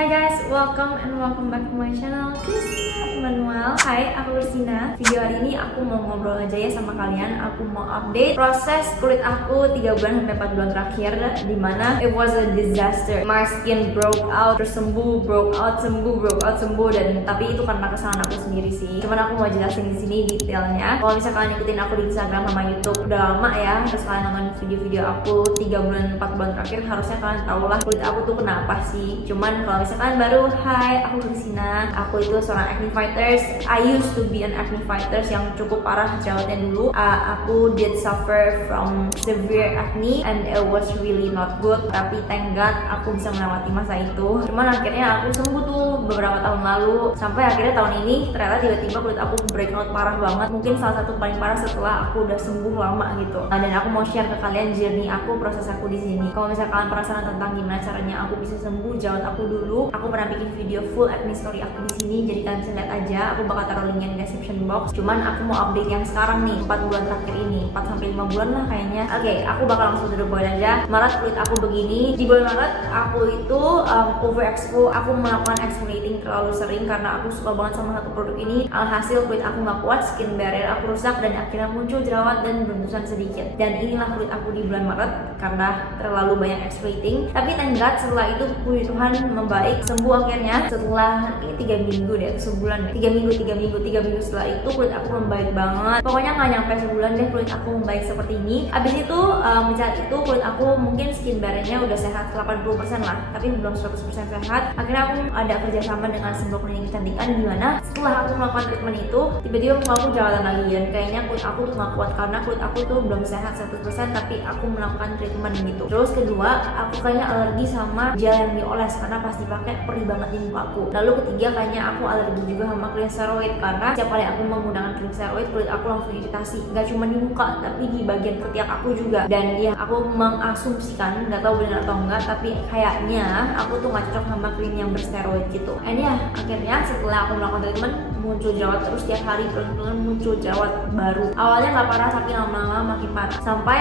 Hi guys, welcome back to my channel Christina Emmanuel. Hai, aku Christina. Video hari ini aku mau ngobrol aja ya sama kalian. Aku mau update proses kulit aku 3 bulan sampai 4 bulan terakhir, dimana it was a disaster. My skin broke out, terus sembuh, broke out, sembuh, dan tapi itu karena kesalahan aku sendiri sih. Cuman aku mau jelasin di sini detailnya. Kalau misalkan kalian ikutin aku di Instagram sama YouTube udah lama ya, terus kalian nonton video-video aku 3 bulan 4 bulan terakhir, harusnya kalian tahu lah kulit aku tuh kenapa sih. Cuman kalau misalkan baru, hai, aku Christina. Aku itu seorang acne fighters. I used to be an acne fighters yang cukup parah jerawatnya dulu. Aku did suffer from severe acne and it was really not good. Tapi thank God aku bisa melewati masa itu. Cuman akhirnya aku sembuh tuh beberapa tahun lalu. Sampai akhirnya tahun ini ternyata tiba-tiba kulit aku breakout parah banget. Mungkin salah satu paling parah setelah aku udah sembuh lama gitu. Dan aku mau share ke kalian journey aku, proses aku di sini. Kalau misalnya kalian penasaran tentang gimana caranya aku bisa sembuh jerawat aku dulu, aku pernah bikin video full acne story aku di sini, jadi kalian bisa lihat aja. Aku bakal taruh linknya di description box. Cuman aku mau update yang sekarang nih, 4 bulan terakhir ini, 4 sampai 5 bulan lah kayaknya. Oke, aku bakal langsung to the point aja. Maret kulit aku begini. Di bulan Maret aku itu overexpose. Aku melakukan exfoliating terlalu sering karena aku suka banget sama satu produk ini. Alhasil kulit aku nggak kuat, skin barrier aku rusak dan akhirnya muncul jerawat dan beruntusan sedikit. Dan inilah kulit aku di bulan Maret karena terlalu banyak exfoliating. Tapi thank God setelah itu puji Tuhan membaik, sembuh akhirnya setelah ini 3 minggu deh, sebulan deh, 3 minggu setelah itu kulit aku membaik banget. Pokoknya nggak nyampe sebulan deh kulit aku membaik seperti ini. Abis itu saat itu kulit aku mungkin skin barrier-nya udah sehat 80% lah, tapi belum 100% sehat. Akhirnya aku ada kerjasama dengan sebuah klinik kecantikan, dimana setelah aku melakukan treatment itu tiba-tiba muka aku jerawatan lagi, dan kayaknya kulit aku tuh nggak kuat karena kulit aku tuh belum sehat 100%, tapi aku melakukan treatment gitu. Terus kedua, aku kayaknya alergi sama gel yang dioles karena pas dipakai perih banget di muka aku. Lalu ketiga, kayaknya aku alergi juga sama krim steroid karena setiap kali aku menggunakan krim steroid kulit aku langsung iritasi, gak cuma di muka tapi di bagian ketiak aku juga. Dan ya aku mengasumsikan, nggak tahu benar atau enggak, tapi kayaknya aku tuh nggak cocok sama krim yang bersteroid gitu. And ya akhirnya setelah aku melakukan treatment muncul jerawat terus tiap hari, pelan-pelan muncul jerawat baru. Awalnya nggak parah tapi lama-lama makin parah. Sampai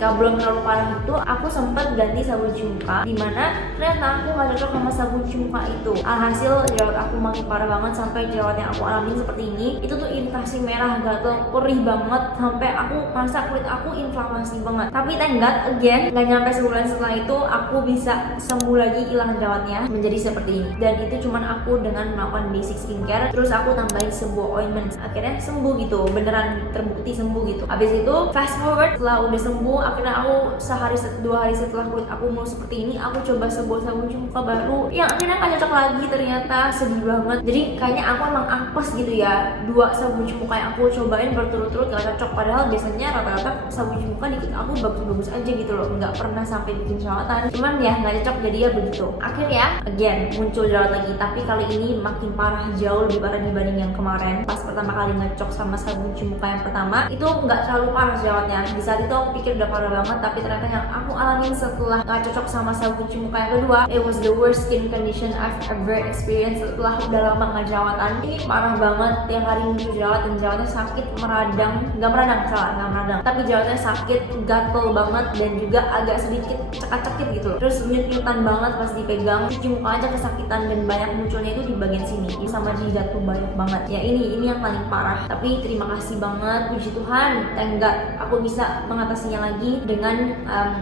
belum terlalu parah itu aku sempat ganti sabun cuci muka, dimana ternyata aku nggak cocok sama sabun cuci muka itu. Alhasil jerawat aku makin parah banget sampai jerawat yang aku alami seperti ini. Itu tuh iritasi merah, gatel, perih banget, sampai aku merasa kulit aku inflamasi banget. Tapi thank God again, nggak nyampe sebulan setelah itu aku bisa sembuh lagi, hilang jerawatnya menjadi seperti ini. Dan itu cuman aku dengan melakukan basic skincare, terus aku tambahin sebuah ointment, akhirnya sembuh gitu, beneran terbukti sembuh gitu. Habis itu fast forward, setelah udah sembuh, akhirnya aku dua hari setelah kulit aku mau seperti ini, aku coba sebuah sabun cuci muka baru yang akhirnya nggak cocok lagi. Ternyata sedih banget. Jadi kayaknya aku emang apes gitu ya, 2 sabun cuci muka yang aku cobain berturut-turut gak cocok. Padahal biasanya rata-rata sabun cuci muka di kulit aku bagus-bagus aja gitu loh, nggak pernah sampai bikin jerawatan. Cuman ya nggak cocok, jadi ya begitu. Akhirnya again muncul jerawat lagi, tapi kali ini makin parah, jauh lebih parah dibanding yang kemarin. Pas pertama kali ngecok sama sabun cuci muka yang pertama itu nggak terlalu parah jerawatnya. Di saat itu aku pikir udah parah banget, tapi ternyata yang aku alamin setelah nggak cocok sama sabun cuci muka yang kedua, it was the worst skin condition I've ever experienced. Setelah udah lama nggak jerawatan, ini parah banget. Tiap hari muncul jerawat dan jerawatnya sakit, nggak meradang, tapi jerawatnya sakit, gatel banget, dan juga agak sedikit cekak-cekit gitu loh. Terus nyut-nyutan banget pas dipegang, cuci muka aja kesakitan, dan banyak munculnya itu di bagian sini sama jidat tuh banyak banget. Ya ini yang paling parah. Tapi terima kasih banget, puji Tuhan, thank God aku bisa mengatasinya lagi dengan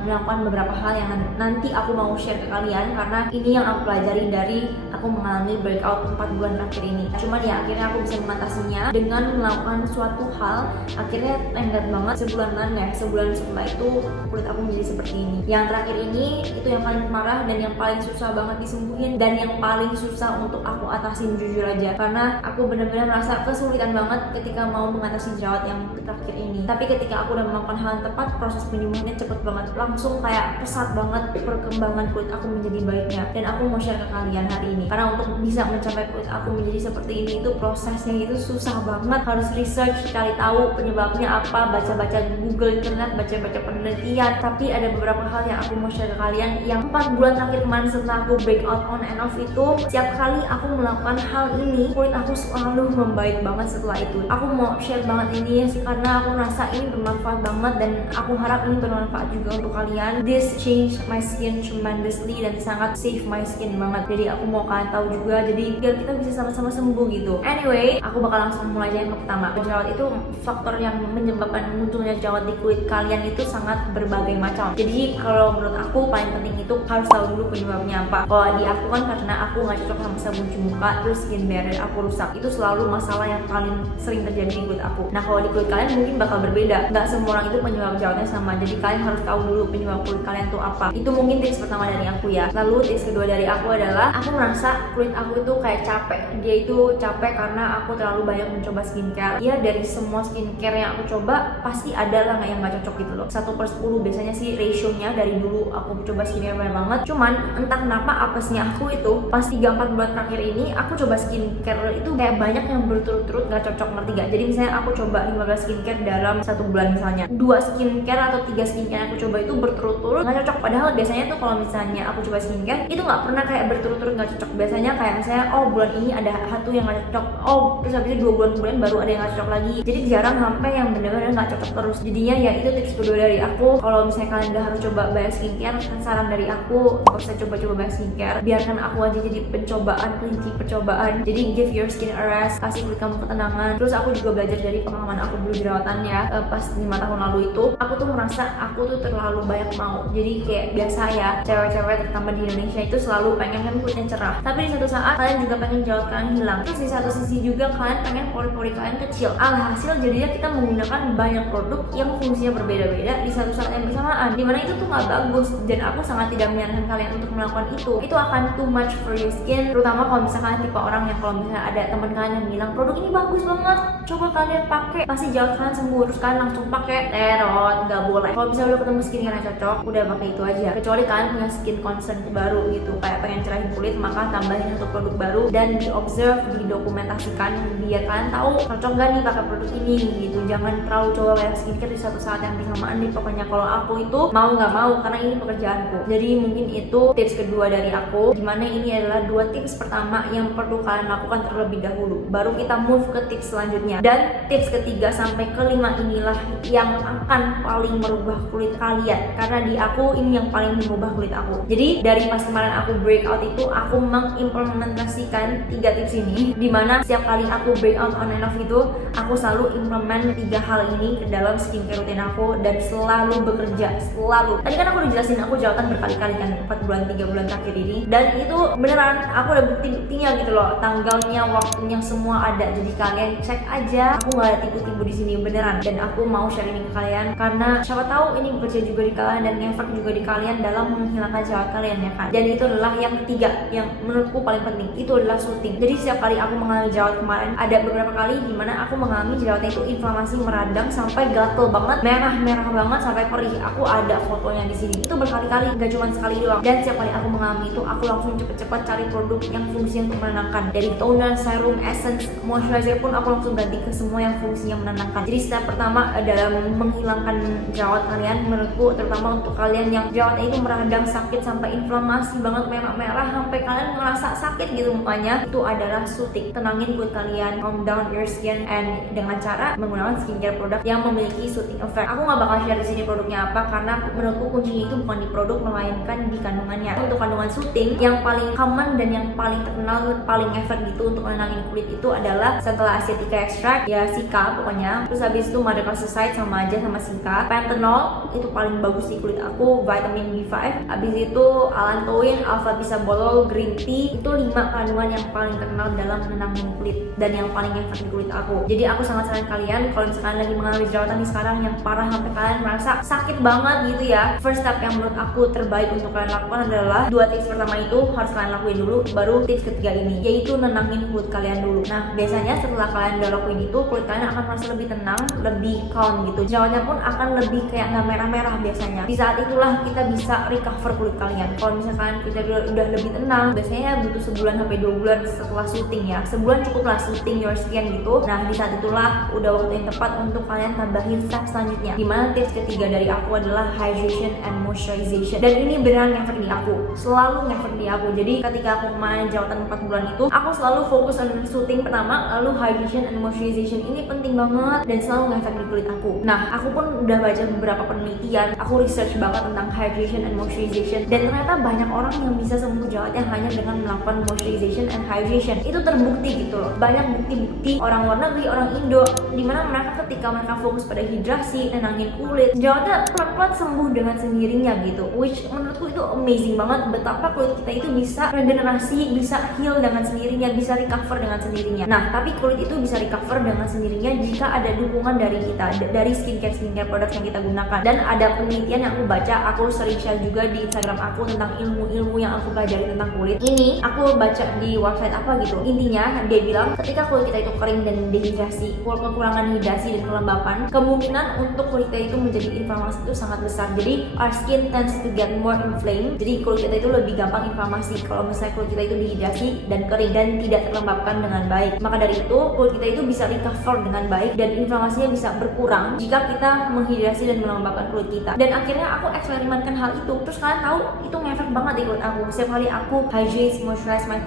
melakukan beberapa hal yang nanti aku mau share ke kalian, karena ini yang aku pelajari dari aku mengalami breakout 4 bulan terakhir ini. Cuman ya akhirnya aku bisa mengatasinya dengan melakukan suatu hal. Akhirnya thank God banget, sebulan setelah itu kulit aku menjadi seperti ini. Yang terakhir ini itu yang paling parah dan yang paling susah banget disembuhin, dan yang paling susah untuk aku atasin, jujur aja, karena aku benar-benar merasa kesulitan banget ketika mau mengatasi jerawat yang terakhir ini. Tapi ketika aku udah melakukan hal yang tepat, proses penyembuhannya cepet banget, langsung kayak pesat banget perkembangan kulit aku menjadi baiknya. Dan aku mau share ke kalian hari ini, karena untuk bisa mencapai kulit aku menjadi seperti ini itu prosesnya itu susah banget. Harus research, cari tahu penyebabnya apa, baca-baca Google, internet, baca-baca penelitian. Tapi ada beberapa hal yang aku mau share ke kalian. Yang 4 bulan terakhir kemarin setelah aku breakout on and off itu, setiap kali aku melakukan hal ini kulit aku selalu membaik banget setelah itu. Aku mau share banget ini ya sih, karena aku rasa ini bermanfaat banget, dan aku harap ini bermanfaat juga untuk kalian. This changed my skin tremendously dan sangat save my skin banget. Jadi aku mau kalian tahu juga, jadi biar kita bisa sama-sama sembuh gitu. Anyway, aku bakal langsung mulai aja yang pertama. Jerawat itu faktor yang menyebabkan munculnya jerawat di kulit kalian itu sangat berbagai macam. Jadi kalau menurut aku paling penting itu harus tahu dulu penyebabnya apa. Kalau di aku kan karena aku nggak cocok sama sabun cuci muka, terus skin barrier aku rusak. Itu selalu masalah yang paling sering terjadi di kulit aku. Nah kalau di kulit kalian mungkin bakal berbeda. Nggak semua orang itu penyebab jerawatnya sama. Jadi kalian harus tahu dulu penyebab kulit kalian tuh apa. Itu mungkin tips pertama dari aku ya. Lalu tips kedua dari aku adalah aku merasa kulit aku itu kayak capek. Dia itu capek karena aku terlalu banyak mencoba skincare. Ya dari semua skincare yang aku coba pasti ada lah yang nggak cocok gitu loh. 1/10 biasanya sih ratio-nya dari dulu aku coba skincare banyak banget. Cuman entah kenapa apesnya aku itu pas 3-4 bulan terakhir ini aku coba skincare itu kayak banyak yang berturut-turut nggak cocok, ngerti gak? Jadi misalnya aku coba 15 skincare dalam 1 bulan misalnya, 2 skincare atau 3 skincare aku coba itu berturut-turut nggak cocok. Padahal biasanya tuh kalau misalnya aku coba skincare itu nggak pernah kayak berturut-turut nggak cocok. Biasanya kayak misalnya oh bulan ini ada satu yang nggak cocok, oh terus habis itu 2 bulan kemudian baru ada yang nggak cocok lagi. Jadi jarang sampai yang benar-benar nggak cocok terus. Jadinya ya itu tips kedua dari aku. Kalau misalnya kalian nggak harus coba banyak skincare, saran dari aku nggak usah coba-coba banyak skincare. Biarkan aku aja jadi pencobaan, kelinci percobaan. Jadi give your skin a rest, kasih kulit kamu ketenangan. Terus aku juga belajar dari pengalaman aku dulu jerawatan ya, pas 5 tahun lalu itu aku tuh merasa aku tuh terlalu banyak mau. Jadi kayak biasa ya, cewek-cewek terutama di Indonesia itu selalu pengen kan kulitnya cerah. Tapi di satu saat kalian juga pengen jerawat kalian hilang. Terus di satu sisi juga kalian pengen pori-pori kalian kecil. Alhasil jadinya kita menggunakan banyak produk yang fungsinya berbeda-beda di satu saat yang bersamaan. Dimana itu tuh nggak bagus dan aku sangat tidak menyarankan kalian untuk melakukan itu. Itu akan too much for your skin. Terutama kalau misalkan tipe orang yang kalau misalnya ada teman kalian yang bilang produk ini bagus banget, coba kalian pakai, pasti jerawat kalian sembuh. Terus kalian langsung pakai, terot, nggak boleh. Kalau misalnya udah ketemu skin yang cocok, udah pakai itu aja. Kecuali kalian punya skin concern baru gitu, kayak pengen cerahin kulit, maka tambahin satu produk baru dan di observe, didokumentasikan biar kalian tahu cocok gak nih pakai produk ini gitu. Jangan terlalu coba banyak skincare di satu saat yang bersamaan nih. Pokoknya kalau aku itu mau nggak mau karena ini pekerjaanku. Jadi mungkin itu tips kedua dari aku, dimana ini adalah 2 tips pertama yang perlu kalian lakukan terlebih dahulu, baru kita move ke tips selanjutnya. Dan tips ketiga sampai kelima inilah yang akan paling merubah kulit kalian, karena di aku ini yang paling mengubah kulit aku. Jadi dari pas kemarin aku breakout itu aku mengimplementasikan 3 tips ini, dimana setiap kali aku breakout on and off itu aku selalu implement 3 hal ini ke dalam skincare rutin aku dan selalu bekerja, selalu. Tadi kan aku udah jelasin aku jerawatan berkali-kali kan 4 bulan 3 bulan terakhir ini, dan itu beneran aku udah buktinya gitu loh, tanggalnya, waktunya semua ada. Jadi kalian cek aja, aku nggak ada tipu-tipu di sini beneran. Dan aku mau share ini ke kalian karena siapa tahu ini bekerja juga di kalian dan ngefek juga di kalian dalam menghilangkan jerawat kalian ya kan. Dan itu adalah yang ketiga yang menurutku paling penting, itu adalah soothing. Jadi setiap kali aku mengalami jerawat kemarin, ada beberapa kali dimana aku mengalami jerawatnya itu inflamasi meradang sampai gatel banget, merah banget sampai perih. Aku ada fotonya di sini. Itu berkali-kali, nggak cuma sekali doang. Dan setiap kali aku mengalami itu, aku langsung cepet-cepet cari produk yang fungsinya untuk menenangkan. Dari toner, serum, essence, moisturizer pun aku langsung ganti ke semua yang fungsinya menenangkan. Jadi step pertama dalam menghilangkan jerawat kalian, menurutku terutama untuk kalian yang jerawatnya itu meradang, sakit sampai inflamasi banget, merah-merah sampai kalian ngerasa sakit gitu mukanya, itu adalah soothing. Tenangin kulit kalian, calm down your skin, and dengan cara menggunakan skincare produk yang memiliki soothing effect. Aku nggak bakal share di sini produknya apa karena menurutku kuncinya itu bukan di produk melainkan di kandungannya. Untuk kandungan soothing yang paling common dan yang paling terkenal, paling efek gitu untuk menenangin kulit itu adalah setelah acetica extract ya Cica pokoknya. Terus habis itu madecassoside sama aja sama Cica. Panthenol itu paling bagus di kulit aku, vitamin B5. Habis itu allantoin, alpha bisabolol, green tea. Itu 5 kandungan yang paling terkenal dalam menenangin kulit dan yang paling efek di kulit aku. Jadi aku sangat saran kalian kalau misalkan lagi mengalami jerawatan nih sekarang yang parah sampai kalian merasa sakit banget gitu ya, first step yang menurut aku terbaik untuk kalian lakukan adalah 2 tips pertama itu harus kalian lakuin dulu, baru tips ketiga ini yaitu nenangin kulit kalian dulu. Nah biasanya setelah kalian udah lakuin itu, kulit kalian akan merasa lebih tenang, lebih calm gitu. Jerawatnya pun akan lebih kayak nggak merah-merah biasanya. Di saat itulah kita bisa recover kulit kalian. Kalau misalkan kita udah lebih tenang, biasanya butuh sebulan sampai 2 bulan setelah syuting ya. Sebulan cukuplah syuting your skin gitu. Nah di saat itulah udah waktu yang tepat untuk kalian tambahin step selanjutnya, dimana tips ketiga dari aku adalah hydration and moisturization. Dan ini beneran ngefek di aku, selalu ngefek di aku. Jadi ketika aku kemarin jerawatan 4 bulan itu, aku selalu fokus on syuting pertama, lalu hydration and moisturization ini penting banget dan selalu ngefek di kulit aku. Nah aku pun udah baca beberapa penelitian, aku research banget tentang hydration and moisturization, dan ternyata banyak orang yang bisa bisa sembuh jerawatnya hanya dengan melakukan moisturization and hydration. Itu terbukti gitu loh. Banyak bukti-bukti orang luar negeri, orang Indo, dimana mereka ketika mereka fokus pada hidrasi, nenangin kulit, jerawatnya pelan-pelan sembuh dengan sendirinya gitu. Which menurutku itu amazing banget betapa kulit kita itu bisa regenerasi, bisa heal dengan sendirinya, bisa recover dengan sendirinya. Nah, tapi kulit itu bisa recover dengan sendirinya jika ada dukungan dari kita, dari skincare product yang kita gunakan. Dan ada penelitian yang aku baca, aku sering share juga di Instagram aku tentang ilmu-ilmu yang aku pelajari tentang kulit. Ini aku baca di website apa gitu. Intinya dia bilang ketika kulit kita itu kering dan dehidrasi, kekurangan hidrasi dan kelembapan, kemungkinan untuk kulit kita itu menjadi inflamasi itu sangat besar. Jadi our skin tends to get more inflamed. Jadi kulit kita itu lebih gampang inflamasi kalau misalnya kulit kita itu dehidrasi dan kering dan tidak terlembabkan dengan baik. Maka dari itu kulit kita itu bisa recover dengan baik dan inflamasinya bisa berkurang jika kita menghidrasi dan melembabkan kulit kita. Dan akhirnya aku eksperimenkan hal itu. Terus kalian tahu itu ngefek banget di kulit aku. Setiap kali aku hydrate, moisturize, my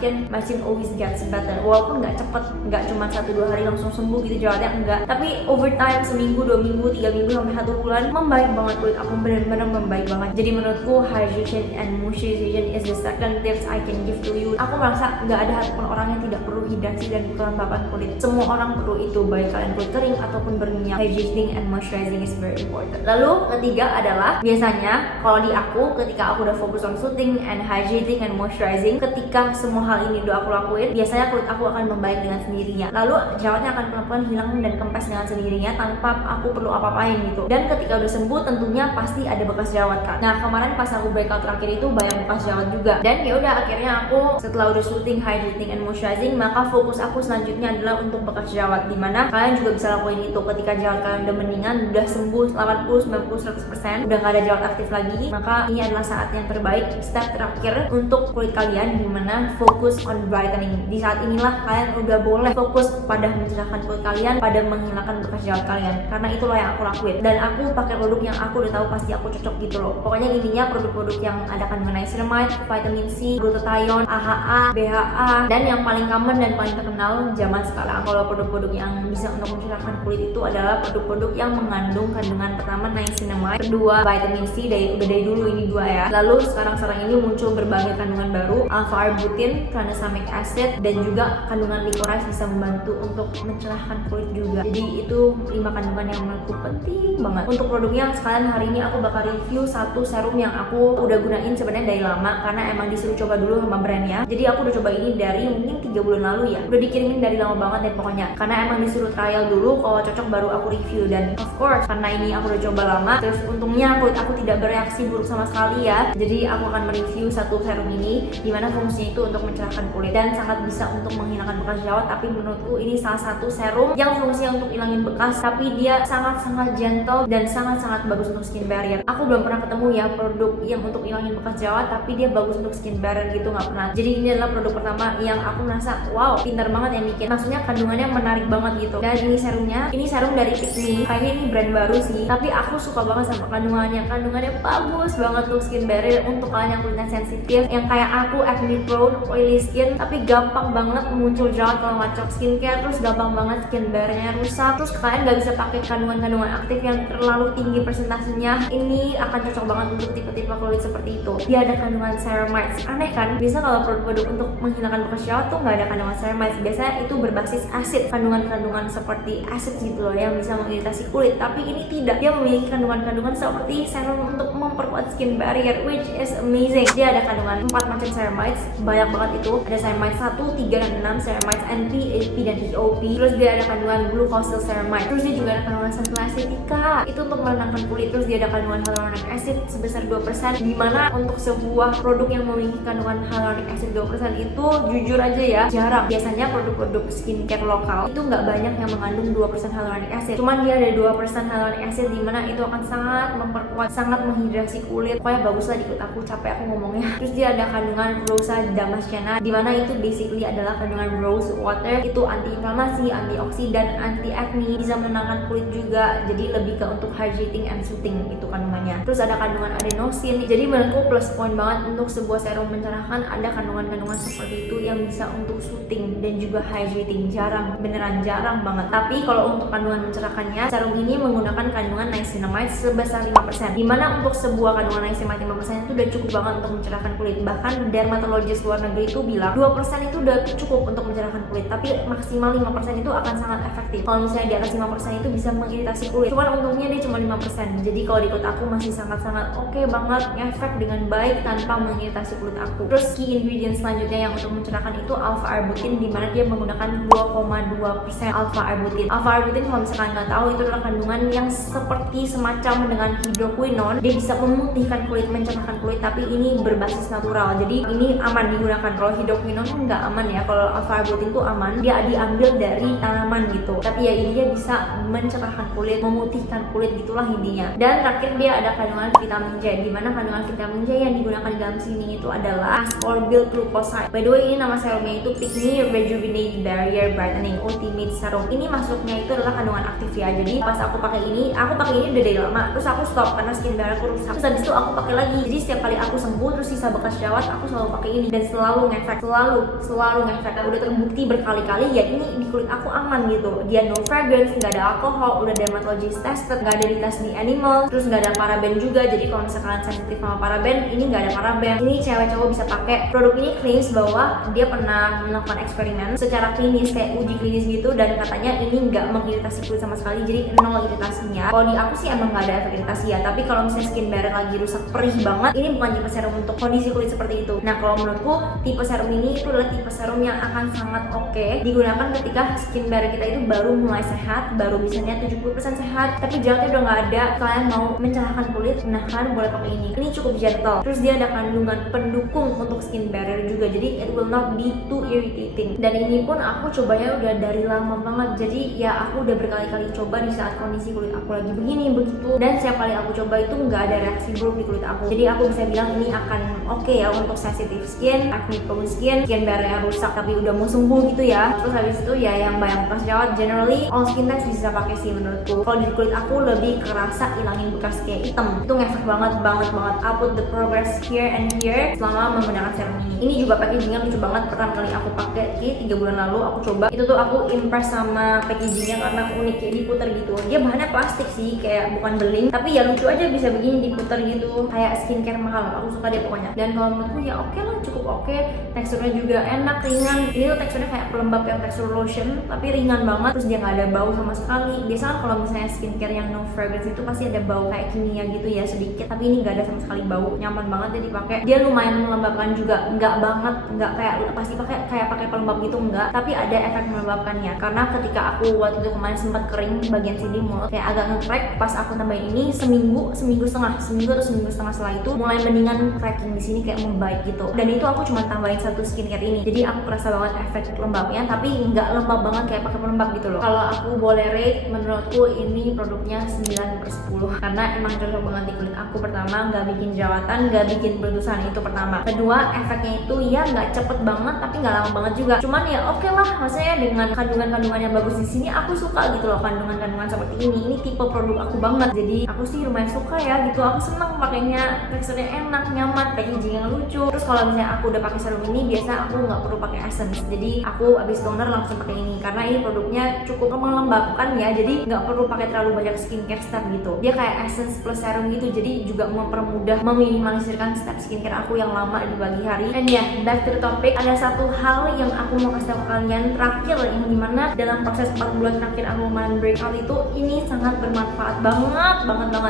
skin always gets better. Walaupun nggak cepet, nggak cuma 1-2 hari langsung sembuh gitu jerawatnya, enggak. Tapi over time, seminggu, 2 minggu, 3 minggu sampai 1 bulan, membaik banget kulit aku, benar-benar membaik banget. Jadi menurutku hydration and moisturization is the second tips I can give to you. Aku merasa nggak ada satupun orang yang tidak perlu hidrasi dan kelembapan kulit. Semua orang perlu itu, baik kalian kulit kering ataupun berminyak. Hydrating and moisturizing is very important. Lalu ketiga adalah biasanya kalau di aku ketika aku udah fokus on soothing and hydrating and moisturizing, ketika semua hal ini udah aku lakuin, biasanya kulit aku akan membaik dengan sendirinya. Lalu jerawatnya akan pelan-pelan hilang dan kempes dengan sendirinya tanpa aku perlu apa-apain gitu. Dan ketika udah sembuh tentunya pasti ada bekas jerawat kan. Nah, kemarin pas aku breakout terakhir itu banyak bekas jerawat juga. Dan ya udah akhirnya aku setelah udah soothing, hydrating and moisturizing, maka fokus aku selanjutnya adalah untuk bekas jerawat, dimana kalian juga bisa lakuin itu ketika jerawat kalian udah mendingan, udah sembuh 80, 90, 100%, udah gak ada jerawat aktif lagi, maka ini adalah saat yang terbaik, step terakhir untuk kulit kalian, dimana fokus on brightening. Di saat inilah kalian udah boleh fokus pada mencerahkan kulit kalian, pada menghilangkan bekas jerawat kalian, karena itulah yang aku lakuin. Dan aku pakai produk yang aku udah tahu pasti aku cocok gitu loh. Pokoknya intinya produk-produk yang ada kandungan niacinamide, vitamin C, glutathione, AHA, BHA, dan yang paling common dan paling terkenal zaman sekarang kalau produk-produk yang bisa untuk mencerahkan kulit itu adalah produk-produk yang mengandung kandungan pertama niacinamide, kedua vitamin C, dari dulu ini dua ya. Lalu sekarang ini muncul berbagai kandungan baru, alpha-arbutin, tranexamic acid, dan juga kandungan licorice bisa membantu untuk mencerahkan kulit juga. Jadi itu 5 kandungan yang menurutku penting banget. Untuk produknya sekalian hari ini aku bakal review satu serum yang aku udah gunain sebenarnya dari lama karena emang disuruh coba dulu sama brandnya. Jadi aku udah coba ini dari mungkin 3 bulan lalu ya. Udah dikirimin dari lama banget deh pokoknya. Karena emang disuruh trial dulu, kalau cocok baru aku review. Dan of course karena ini aku udah coba lama, terus untungnya kulit aku tidak bereaksi buruk sama sekali ya. Jadi aku akan mereview satu serum ini dimana fungsinya itu untuk mencerahkan kulit dan sangat bisa untuk menghilangkan bekas jerawat. Tapi menurutku ini salah satu serum yang fungsinya untuk hilangin bekas, tapi dia sangat-sangat gentle dan sangat-sangat bagus untuk skin barrier. Aku belum pernah ketemu ya produk yang untuk hilangin bekas jerawat tapi dia bagus untuk skin barrier gitu, nggak pernah. Jadi ini adalah produk pertama yang aku merasa wow, pintar banget yang bikin. Maksudnya kandungannya menarik banget gitu. Dan ini serumnya, ini serum dari Pick Me. Kayaknya ini brand baru sih, tapi aku suka banget sama kandungannya. Kandungannya bagus banget untuk skin barrier untuk kalian yang kulitnya sensitif, yang kayak aku, acne prone, oily skin, tapi gampang banget muncul jerawat kalau nggak cocok skincare, terus gampang banget skin barriernya rusak, terus kalian nggak bisa pakai kandungan-kandungan aktif yang terlalu tinggi persentasenya. Ini akan cocok banget untuk tipe-tipe kulit seperti itu. Dia ada kandungan ceramides. Aneh kan? Biasa kalau produk-produk untuk menghilangkan bekas jerawat tuh nggak ada kandungan ceramides. Biasanya itu berbasis asid, kandungan-kandungan seperti asid gitu loh yang bisa mengiritasi kulit. Tapi ini tidak. Dia memiliki kandungan-kandungan seperti serum untuk memperkuat skin barrier, which is amazing. Dia ada kandungan 4 macam ceramides, banyak banget itu. Ada ceramide 1, 3, dan 6, ceramides NP, AP, dan EOP. Terus dia ada kandungan glucosylceramide. Terus dia juga ada kandungan santilacetica, itu untuk menenangkan kulit. Terus dia ada kandungan hyaluronic acid sebesar 2%, dimana untuk sebuah produk yang memiliki kandungan hyaluronic acid 2% itu jujur aja ya jarang. Biasanya produk-produk skincare lokal itu nggak banyak yang mengandung 2% hyaluronic acid. Cuman dia ada 2% hyaluronic acid, dimana itu akan sangat memperkuat, sangat menghidrasi kulit. Pokoknya bagus lah di kulit aku, capek aku ngomongnya. Terus dia ada kandungan Rosa damascena, dimana itu basically adalah kandungan rose water. Itu anti-inflamasi, antioksidan, anti-acne, bisa menenangkan kulit juga. Jadi lebih ke untuk hydrating and soothing itu kandungannya. Terus ada kandungan adenosine. Jadi menurutku plus point banget untuk sebuah serum mencerahkan ada kandungan-kandungan seperti itu yang bisa untuk soothing dan juga hydrating. Jarang, beneran jarang banget. Tapi kalau untuk kandungan mencerahkannya, serum ini menggunakan kandungan niacinamide sebesar 5%. Dimana untuk sebuah kandungan niacinamide 5% itu udah cukup banget untuk mencerahkan kulit. Bahkan dermatologis luar negeri itu bilang 2% itu udah cukup untuk mencerahkan kulit, tapi maksimal 5% itu akan sangat efektif. Kalau misalnya di atas 5% itu bisa mengiritasi kulit, cuman untungnya dia cuma 5%. Jadi kalau di kulit aku masih sangat-sangat oke banget, ngefek dengan baik tanpa mengiritasi kulit aku. Terus key ingredient selanjutnya yang untuk mencerahkan itu alpha arbutin, dimana dia menggunakan 2,2% alpha arbutin. Alpha arbutin kalau misalkan nggak tahu, itu adalah kandungan yang seperti semacam dengan hidroquinone. Dia bisa memutihkan kulit, mencerahkan kulit, tapi ini berbasis natural, jadi ini aman digunakan. Kalau hidroquinone kan nggak aman ya, kalau alpha arbutin itu aman, dia diambil dari tanaman gitu, tapi ya ini dia bisa mencerahkan kulit, memutihkan kulit, gitulah intinya. Dan terakhir dia ada kandungan vitamin J, dimana kandungan vitamin J yang digunakan di dalam sini itu adalah ascorbyl glucoside. By the way, ini nama serumnya itu Pick Me Rejuvenate Barrier Brightening Ultimate Serum. Ini masuknya itu adalah kandungan aktif ya. Jadi pas aku pakai ini udah dari lama, terus aku stop karena skin barrier aku rusak. Terus habis itu aku pakai lagi. Jadi setiap kali aku sembuh terus sisa bekas jerawat, aku selalu pakai ini dan selalu ngefek, selalu ngefek. Udah terbukti berkali-kali ya, ini di kulit aku aman gitu. Dia no fragrance, nggak ada alkohol, udah dermatologist tested, nggak ada dites di animal, terus nggak ada paraben juga. Jadi kalau misalkan kalian sensitif sama paraben, ini nggak ada paraben. Ini cewek cowok bisa pakai. Produk ini claims bahwa dia pernah melakukan eksperimen secara klinis, kayak uji klinis gitu, dan katanya ini nggak mengiritasi kulit sama sekali, jadi nol iritasinya. Kalau di aku sih emang nggak ada efek iritasi ya, tapi kalau misalnya skin barrier lagi rusak perih banget, ini bukan tipe serum untuk kondisi kulit seperti itu. Nah kalau menurutku tipe serum ini itu adalah tipe serum yang akan sangat oke digunakan ketika skin barrier kita itu baru mulai sehat, baru misalnya 70% sehat, tapi jerawatnya udah nggak ada, kalian mau mencerahkan kulit, nah kalian boleh pakai ini. Ini cukup gentle, terus dia ada kandungan pendukung untuk skin barrier juga, jadi it will not be too irritating. Dan ini pun aku cobanya udah dari lama banget, jadi ya aku udah berkali-kali coba di saat kondisi kulit aku lagi begini begitu, dan setiap kali aku coba itu nggak ada reaksi buruk di kulit aku. Jadi aku bisa bilang ini akan oke ya untuk sensitive skin, acne prone skin, skin barrier yang rusak tapi udah mau sembuh gitu ya. Terus habis itu ya yang banyak bekas jerawat, generally all skin types bisa pakai sih menurutku. Kalau di kulit aku lebih kerasa ilangin bekas kayak hitam, itu ngefek banget. I'll put the progress here and here selama menggunakan serum ini. Ini juga packagingnya lucu banget. Pertama kali aku pakai 3 bulan lalu aku coba, itu tuh aku impress sama packagingnya karena unik, kayak diputer gitu. Dia bahannya plastik sih, kayak bukan beling, tapi ya lucu aja bisa begini diputer gitu, kayak skincare mahal. Aku suka dia pokoknya. Dan kalau menurutku ya oke lah, cukup oke. Teksturnya juga enak, ringan. Ini tuh teksturnya kayak pelembab yang tekstur lotion, tapi ringan banget. Terus dia nggak ada bau sama sekali. Biasanya kalau misalnya skincare yang no fragrance itu pasti ada bau kayak kimia gitu ya sedikit, tapi ini nggak ada sama sekali bau. Nyaman banget dia dipakai. Dia lumayan melembabkan juga, nggak banget, nggak kayak pasti pakai pelembab gitu, enggak, tapi ada efek melembabkannya. Karena ketika aku waktu itu kemarin sempat kering bagian sini mulut, kayak agak nge-crack, pas aku tambahin ini seminggu setengah setelah itu mulai mendingan, cracking di sini kayak membaik gitu. Dan itu aku cuma tambahin satu skincare ini, jadi aku kerasa banget efek lembabnya, tapi nggak lembab banget kayak pakai pelembab gitu loh. Kalau aku boleh rate, menurutku ini produknya 9/10 karena emang cocok banget di kulit aku. Pertama, nggak bikin jerawatan, nggak bikin berdusan, itu pertama. Kedua, efeknya itu ya nggak cepet banget tapi nggak lama banget juga, cuman ya oke lah, maksudnya dengan kandungan-kandungan yang bagus di sini aku suka gitu loh, kandungan-kandungan seperti ini tipe produk aku banget, jadi aku sih lumayan suka ya gitu. Aku seneng pakainya, teksturnya enak, nyaman, packaging yang lucu. Terus kalau misalnya aku udah pakai serum ini, biasa aku nggak perlu pakai essence, jadi aku abis toner langsung pakai ini karena ini produknya cukup melembabkan ya, jadi nggak perlu pakai terlalu banyak skincare step gitu. Dia kayak essence plus serum gitu, jadi juga mempermudah, meminimalisirkan step skincare aku yang lama di pagi hari. And ya, back to the topic, ada satu hal yang aku mau kasih tahu kalian terakhir, yang dimana dalam proses 4 bulan terakhir aku main breakout itu, ini sangat bermanfaat banget.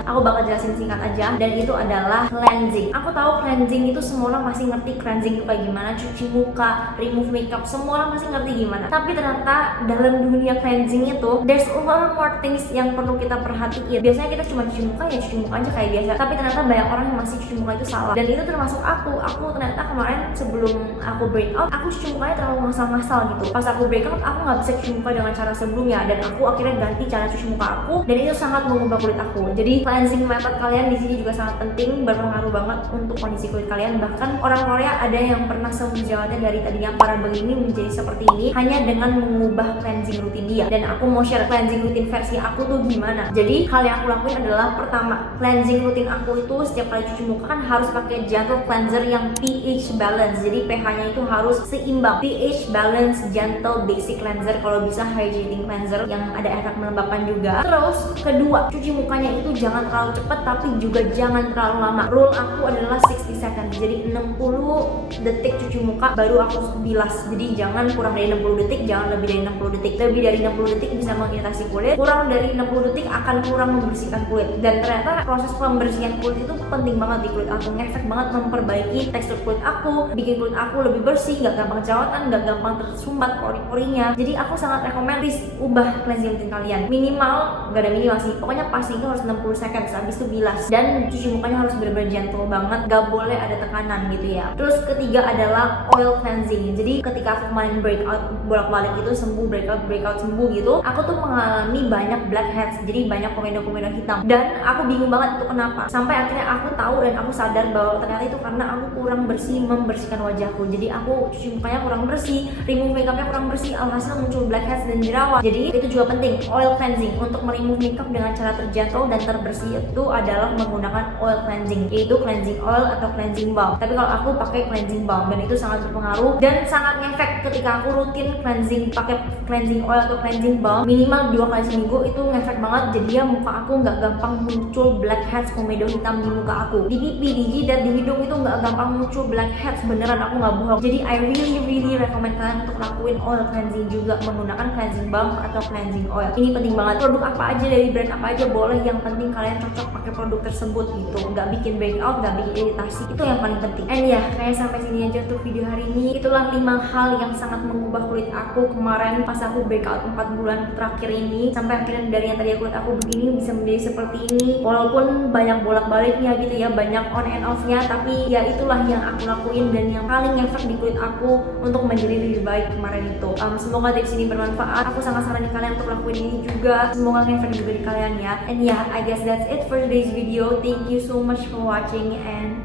Aku bakal jelasin singkat aja, dan itu adalah cleansing. Aku tahu cleansing itu semua orang pasti ngerti cleansing itu kayak gimana, cuci muka, remove makeup, semua orang pasti ngerti gimana. Tapi ternyata dalam dunia cleansing itu there's a lot more things yang perlu kita perhatiin. Biasanya kita cuma cuci muka ya cuci muka aja kayak biasa, tapi ternyata banyak orang yang masih cuci muka itu salah, dan itu termasuk aku ternyata kemarin sebelum aku breakout, aku cuci mukanya terlalu ngasal-ngasal gitu. Pas aku breakout, aku nggak bisa cuci muka dengan cara sebelumnya, dan aku akhirnya ganti cara cuci muka aku, dan itu sangat mengubah kulit aku. Jadi cleansing method kalian di sini juga sangat penting, berpengaruh banget untuk kondisi kulit kalian. Bahkan orang Korea ada yang pernah sembuh jerawatnya dari tadinya parah begini menjadi seperti ini hanya dengan mengubah cleansing rutin dia. Dan aku mau share cleansing rutin versi aku tuh gimana. Jadi hal yang aku lakuin adalah, pertama, cleansing rutin aku itu setiap kali cuci muka kan harus pakai gentle cleanser yang pH balance, jadi pH-nya itu harus seimbang. pH balance gentle basic cleanser, kalau bisa hydrating cleanser yang ada efek melembabkan juga. Terus kedua, cuci mukanya itu jangan terlalu cepat tapi juga jangan terlalu lama. Rule aku adalah 60 seconds, jadi 60 detik cuci muka baru aku bilas. Jadi jangan kurang dari 60 detik, jangan lebih dari 60 detik. Lebih dari 60 detik bisa mengiritasi kulit, kurang dari 60 detik akan kurang membersihkan kulit. Dan ternyata proses pembersihan kulit itu penting banget di kulit aku, ngefek banget memperbaiki tekstur kulit aku, bikin kulit aku lebih bersih, gak gampang jerawatan, gak gampang tersumbat pori-porinya. Jadi aku sangat rekomend please ubah cleansing routine kalian. Minimal, gak ada minimal sih, pokoknya pasti itu harus 60 seconds, habis itu bilas. Dan cuci mukanya harus benar-benar gentle banget, gak boleh ada tekanan gitu ya. Terus ketiga adalah oil cleansing. Jadi ketika aku kemarin breakout bolak-balik itu sembuh, breakout sembuh gitu, aku tuh mengalami banyak blackheads, jadi banyak komedo-komedo hitam. Dan aku bingung banget itu kenapa. Sampai akhirnya aku tahu dan aku sadar bahwa ternyata itu karena aku kurang bersih membersihkan wajahku. Jadi aku cuci mukanya kurang bersih, remove makeupnya kurang bersih, alhasil muncul blackheads dan jerawat. Jadi itu juga penting, oil cleansing. Untuk meremove makeup dengan cara terjangkau dan terbersih itu adalah menggunakan oil cleansing, yaitu cleansing oil atau cleansing balm. Tapi kalau aku pakai cleansing balm dan itu sangat berpengaruh dan sangat ngefek ketika aku rutin cleansing pakai cleansing oil atau cleansing balm minimal 2 kali seminggu. Itu ngefek banget, jadi ya muka aku nggak gampang muncul blackheads, komedo hitam di muka aku. Di pipi, di jidat, di hidung itu nggak gampang muncul blackheads, beneran aku nggak bohong. Jadi I really recommend kalian untuk lakuin oil cleansing juga menggunakan cleansing balm atau cleansing oil. Ini penting banget. Produk apa aja dari brand apa aja boleh, yang penting kalian cocok pakai produk tersebut gitu, nggak bikin breakout, nggak bikin iritasi, itu yang paling penting. And ya, kayak sampai sini aja untuk video hari ini. Itulah 5 hal yang sangat mengubah kulit aku kemarin pas aku breakout 4 bulan terakhir ini, sampai akhirnya dari yang tadi kulit aku begini bisa menjadi seperti ini. Walaupun banyak bolak-baliknya gitu ya, banyak on and off-nya, tapi ya itulah yang aku lakuin dan yang paling ngefek di kulit aku untuk menjadi lebih baik kemarin itu. Semoga tips ini bermanfaat. Aku sangat saranin kalian untuk lakuin ini juga. Semoga ngefek juga di kalian ya. And yeah, I guess that's it for today's video. Thank you so much for watching and